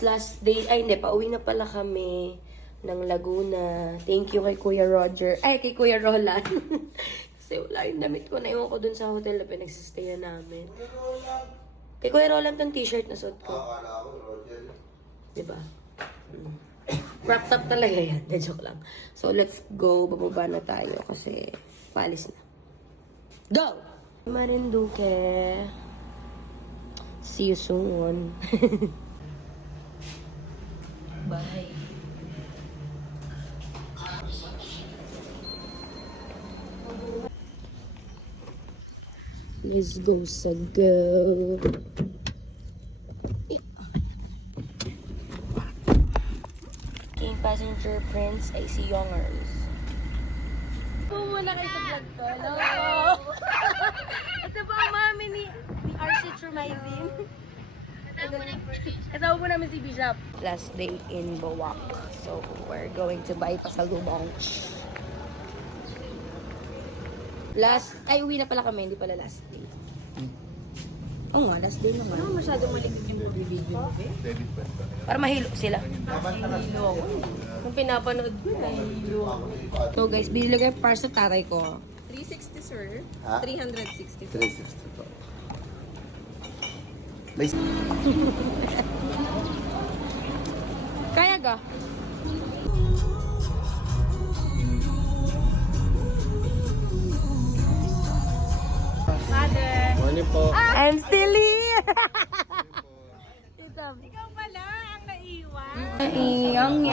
guys, last day, ay hindi, pauwi na pala kami ng Laguna. Thank you kay Kuya Roger, ay kay Kuya Roland. Kasi wala yung damit ko, naiwan ko dun sa hotel na pinagsistayan namin. Kay Kuya Roland tong t-shirt na suot ko. Akala ko, Roger. Diba? Wrap up talaga yan. De, joke lang. So, let's go. Bababa na tayo kasi paalis na. Go! Marinduque. See you soon. Bye. Let's go, Sago. King Passenger Prince AC Youngers. Muna kayo sa vlog ko. Hello! Ito po ang mami ni RC Trumizin. Kasama po namin si Bishop. Last day in Bawak. So, we're going to buy pasalubong. Uwi na pala kami. Hindi pala last day. Oo nga, last day naman. Ano masyadong maligid yung video? Para mahilo sila. Nahilo ako. Kung pinapanood ko, nahilo ako. So guys, binili ko yung parts sa tatay ko. 360 sir. Ha? 360. 360 to. May... Kaya ga? Mother. Morning po. I'm still here! Ikaw pala ang naiwan. Yang.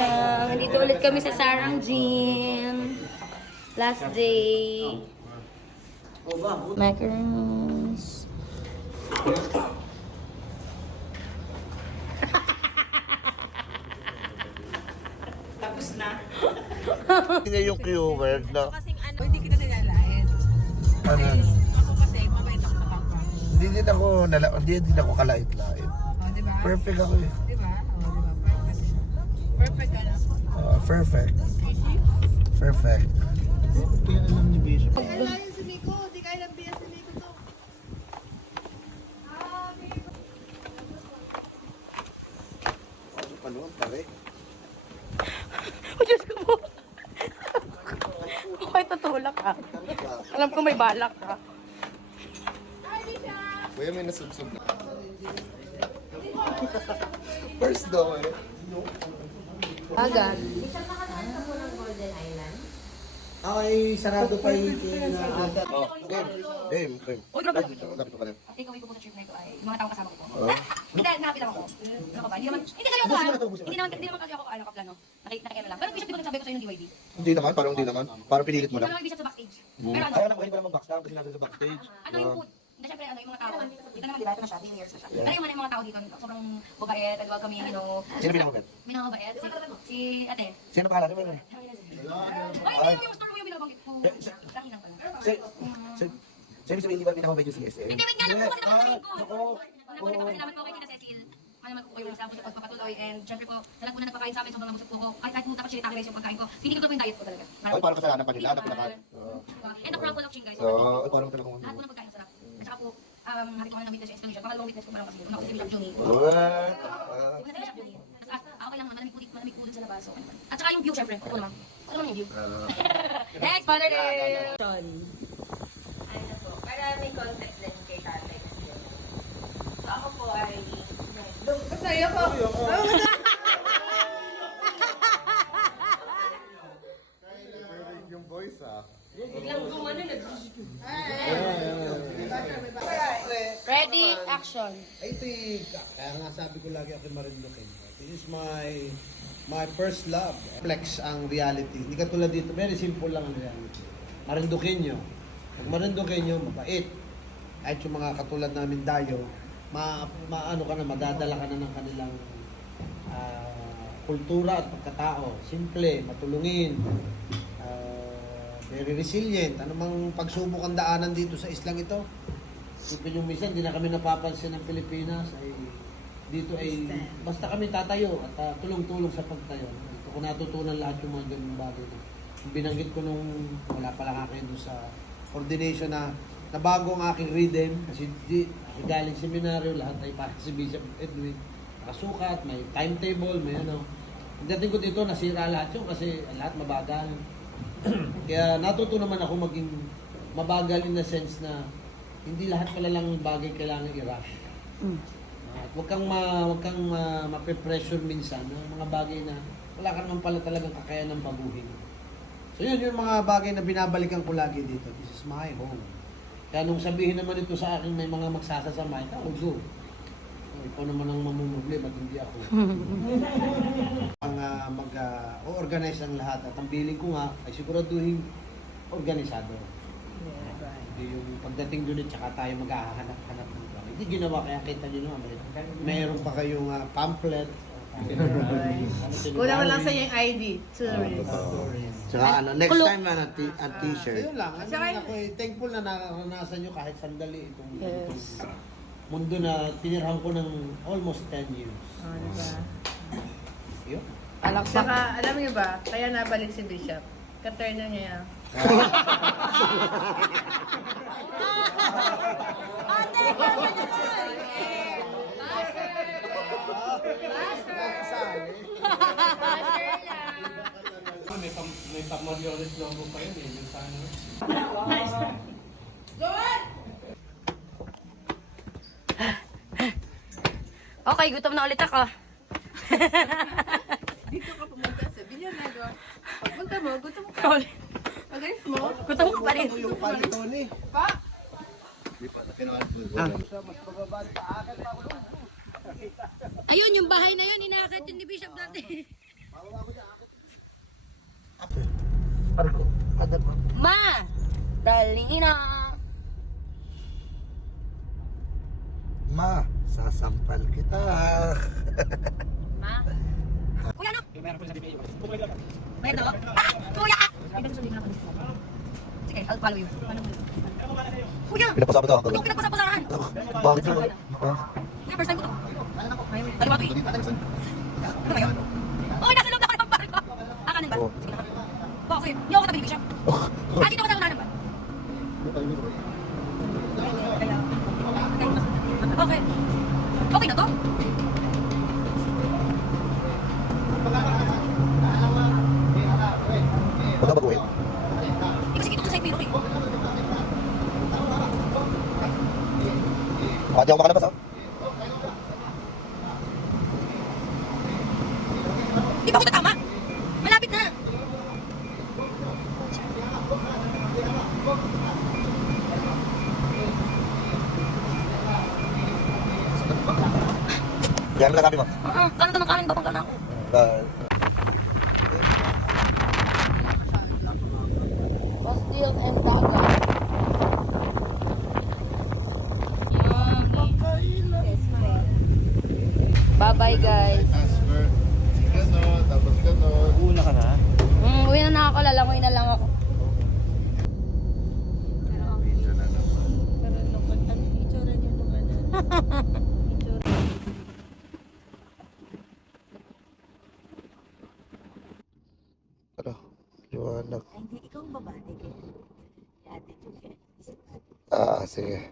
Nandito ulit kami sa Sarang Gym. Last day. Macarons. Tapos na. Hindi yung keyword na... Kasing ano, hindi kita nilalain. Ano? Ako kasi, mabait ako sa pangka. Hindi din ako kalait-lait. O, diba? Perfect ako eh. Diba? O, diba? Perfect. Perfect ka na. Perfect. Perfect. Kaya alam ni Bishop. Kailangan si Miko. Hindi kaya lang biya si Miko to. Ano? Pare? Oh, Diyos ko po. Okay, tutulak ka. Alam ko may balak ka. Kuya, may nasubsob na. First daw eh. Agad. Ay, sarado pa yung Oh, game. Uy, grabe. Lapit ko pa rin. Take away ko po sa trip na ito ay yung mga tao kasama ko po. Hindi, nakapit lang ako. Ano ka ba? Hindi seryoso ha. Hindi naman kasi ako kaplano. Nakikiano lang. Pero Bishop, di ba nagsabi ko sa'yo ng DYD? Hindi naman, parang pinilit mo Ikaw lang. naman Bishop sa backstage. Pero ano? Kaya lang, hindi ko naman backstage kasi nandun sa backstage. Ano yung food? Hindi, syempre, ano yung mga tao. Dito naman, di ba? Ito na siya, 10 years na siya. Pero yung mga tao dito, sobrang mabait, nagwag kami, you know. Sino pinamabit? Minamabait. Si ate. Sino pangalan mo? Ay, hindi yung store mo yung binabanggit ko. Laki lang pala. So, ibig sabihin, di ba pinamabit yung CSM? Hindi, wait nga lang po kasi napapanood ko. Salamat po kay Tita Cecil. Malaman ko po yung sa pagpapatuloy and syempre po, talagang po na nagpakain sa amin, sobrang nabusog po ko. Kahit pumunta ko siya, rice yung pagkain ko. Pinigil ko po yung diet ko talaga. Ay, parang kasalanan pa nila, napinakat. And the crowd full of ching guys. So, ay, parang talagang... Lahat po ng pagkain sarap. At saka po, hati ko na ng witness explanation. Pangalawang witness ko pa lang kasi. Ako si Bishop Juni. What? Una si Bishop Juni. Tapos, okay lang, malamig po dun sa labas. So, ano naman. At saka yung view, syempre. Ako naman. Ako naman yung view. Next, Father Day! Ano po, para may context din kay tatay kasi yun. So ako po ay... Masaya ko. Yung voice ah. Biglang gumano na. Ready, action. Ay, ito kaya nga sabi ko lagi ako Marinduque. This is my first love. Flex ang reality. Hindi katulad dito, very simple lang ang reality. Marinduqueño. Pag Marinduqueño, mabait. Kahit yung mga katulad namin dayo, maano ka na, madadala ka na ng kanilang kultura at pagkatao. Simple, matulungin, very resilient. Ano mang pagsubok ang daanan dito sa islang ito. Sipin yung minsan, hindi na kami napapansin ng Pilipinas. Ay, dito ay, basta kami tatayo at tulong-tulong sa pagtayo. Dito ko natutunan lahat yung mga ganung bagay. Binanggit ko nung wala pa lang akin doon sa ordination na bago ang aking rhythm. Kasi galing seminaryo, lahat ay para si Bishop Edwin. nakasukat, may timetable, may ano. Pagdating ko dito, nasira lahat yun kasi lahat mabagal. Kaya natuto naman ako maging mabagal in the sense na hindi lahat pala lang bagay kailangan i-rush. At huwag kang mape-pressure minsan ng mga bagay na wala ka naman pala talagang kakayanan paguhin. So yun yung mga bagay na binabalikan ko lagi dito. This is my home. Kaya nung sabihin naman ito sa akin may mga magsasasama, ito, go. Ikaw naman ang mamumubli, ba't hindi ako? Ang mag-organize ang lahat. At ang feeling ko nga ay siguraduhin organisado. Hindi yung pagdating doon at saka tayo maghahanap-hanap ng bagay. Hindi ginawa kaya kita nyo naman. Mayroon pa kayong pamphlet. Una mo lang sa yung ID. Tourist. Tsaka ano, next time na t-shirt. Yun lang. Ano Saka lang ako thankful na naranasan nyo kahit sandali itong mundo na tinirhan ko ng almost 10 years. Diba? Yun. Saka, alam niyo ba, kaya nabalik si Bishop. Katurn na niya. May pag-Mariolis logo pa yun eh. Yung sana. Okay, gutom na ulit ako. Dito ka pumunta sa Villanueva. Pagpunta mo, gutom ka. Ulit. Pag-ayos mo, Gutom ko pa rin. Yung palito ni. pa. Ayun, yung bahay na yun, inakit yun ni Bishop dati. Ma! Daling ina! Ma, sasampal kita. Ma? Kuya, no? Mayroon ako? Ah! Kuya! Sige, I'll follow you. Kuya! Pinapasapit ako. Huwag pinagpasapasahan! Bakit naman? Kuya, first time ko to. Ano ba ito eh? Ano ba yun? Okay, nasa loob na ako ng pagpapalik ko. Ah, kanin ba? Oo. Sige na. Bakit? Hindi ako tabi ni Bishop. Ah, dito ka sa unahan ba? Okay. Okay na to? Huwag ka baguhin. Eh, kasi dito sa side mirror eh. Di ako makalabas, ha? Di ba ako tatama? Malapit na. Yan mo na sabi mo. Kano ka ng kanin ba pang kana? Bastille and Daga. Bye-bye guys. Ganon, tapos ganon. Una ka na? Uwi na ako, lalangoy na lang ako. Ano? Liwanag. Ay, hindi, ikaw ang babae. Ate, okay. Sige.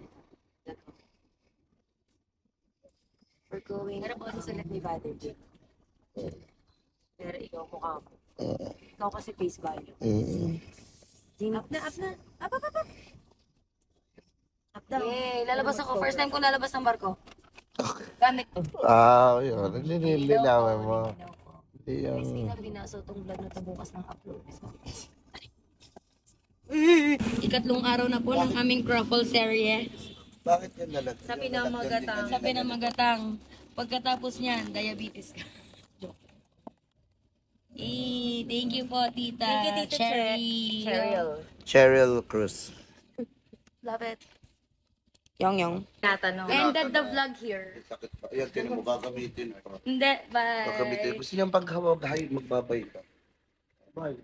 We're going. Harap ako sa sulat ni Father Jake. Pero ikaw mukha ko. Ikaw kasi face value. Up na, up na. Up, up, up, up. Up down. Yay, lalabas ako. First time ko lalabas ng barko. Gamit to. Yun. Nililinawan mo. Hindi yung... Guys, pinabinaso tong vlog na to bukas ng upload. Ikatlong araw na po ng aming Cruffle serye. Bakit yan nalag? Sa pinamagatang. Sa pinamagatang. Pagkatapos niyan, diabetes ka. Joke. Thank you po, Tita. Thank you, Tita Cheryl. Cheryl Cruz. Love it. Yong. Natanong. Ended the vlog here. Sakit pa. Ayan, tinan mo, gagamitin pa. Hindi, bye. Gagamitin. Gusto niyang paghawag, hay, magbabay ka. Bye.